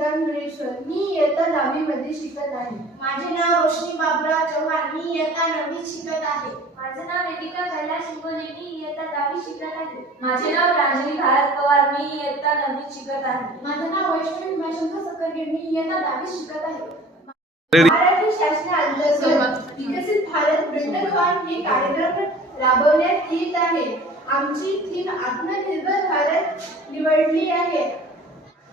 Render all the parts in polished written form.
श्रीराम धुरेश्वर. मी इयत्ता 10वी मध्ये शिकत आहे. माझे नाव रोशनी बाबुराव चव्हाण. मी इयत्ता 9वीत शिकत आहे. माझे नाव वेदिका कैलास शिंगोले. मी इयत्ता 10वीत शिकत आहे. माझे नाव रांजली भारत पवार. मी इयत्ता 9वीत शिकत आहे. माझे नाव वैष्णवी भीमाशंकर सकरगे. मी इयत्ता 10वीत शिकत आहे. महाराष्ट्र शासनाअंतर्गत विकसित भारत वृत्तवाहिनी हे कार्यक्रम राबवण्यात येत आहे. आमची थीम आत्मनिर्भर भारत निवडली आहे.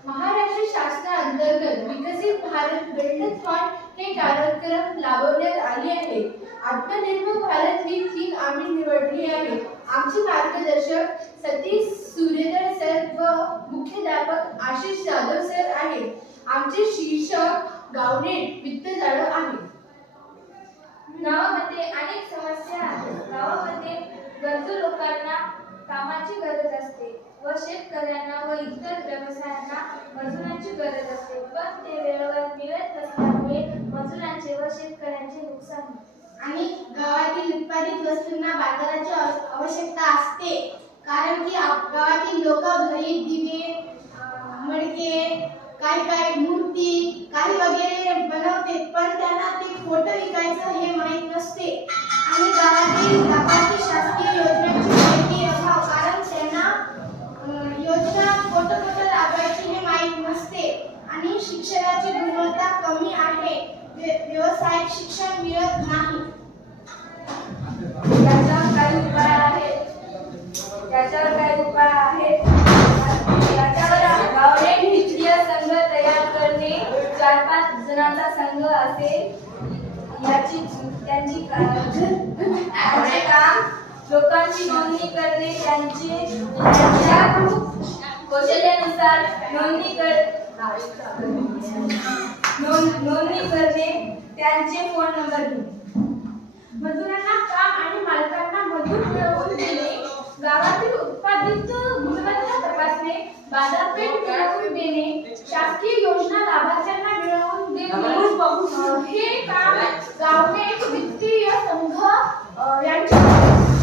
महाराष्ट्र शासनाअंतर्गत विकसित भारत वृत्तवाहिनी हे कार्यक्रम राबवण्यात आले आहे. आत्मनिर्भर भारत ही थीम आम्ही निवडली आहे. आमचे मार्गदर्शक सतीश सूर्यधर सर व मुख्याध्यापक आशिष जाधव सर आहेत. आमचे शिक्षक गावडेट वित्त जाधव आहेत. गावामध्ये अनेक समस्या आहेत. गावामध्ये गरजू लोकांना कामाची गरज असते व शेतकऱ्यांना व इतर व्यवसायांना मजुरांची गरज असते, पण ते वेळेवर मिळत नसल्यामुळे मजुरांचे व शेतकऱ्यांचे नुकसान होते. आणि गावातील उत्पादित वस्तूंना बाजाराची आवश्यकता असते, कारण की गावातील लोक घरी दिवे, मडके, काय मूर्ती काही वगैरे बनवते, पण त्यांना ते खोटं विकायचं हे माहीत नसते. आणि गावातील लाभार्थी शासकीय योजनांची माहिती अभाव, कारण त्यांना योजना खोटं राबवायची हे माहीत नसते. आणि शिक्षणाची गुणवत्ता कमी आहे, व्यावसायिक शिक्षण मिळत नाही. याच्यावर काही उपाय आहेत. गावडेट वित्तीय संघ तयार करणे, 4-5 जणांचा संघ असेल. त्यांची काम लोकांची नोंदणी करणे, त्यांच्या कौशल्यानुसार नोंदणी करणे, त्यांचे फोन नंबर घेणे. मजुरांना काम आणि मालकांना मजूर मिळवून देणे, गावातील उत्पादित गुणवत्ता तपासणे, बाजारपेठ मिळवून देणे, शासकीय योजना लाभार्थ्यांना मिळवून देणे हे काम गावडेट वित्तीय संघ यांचे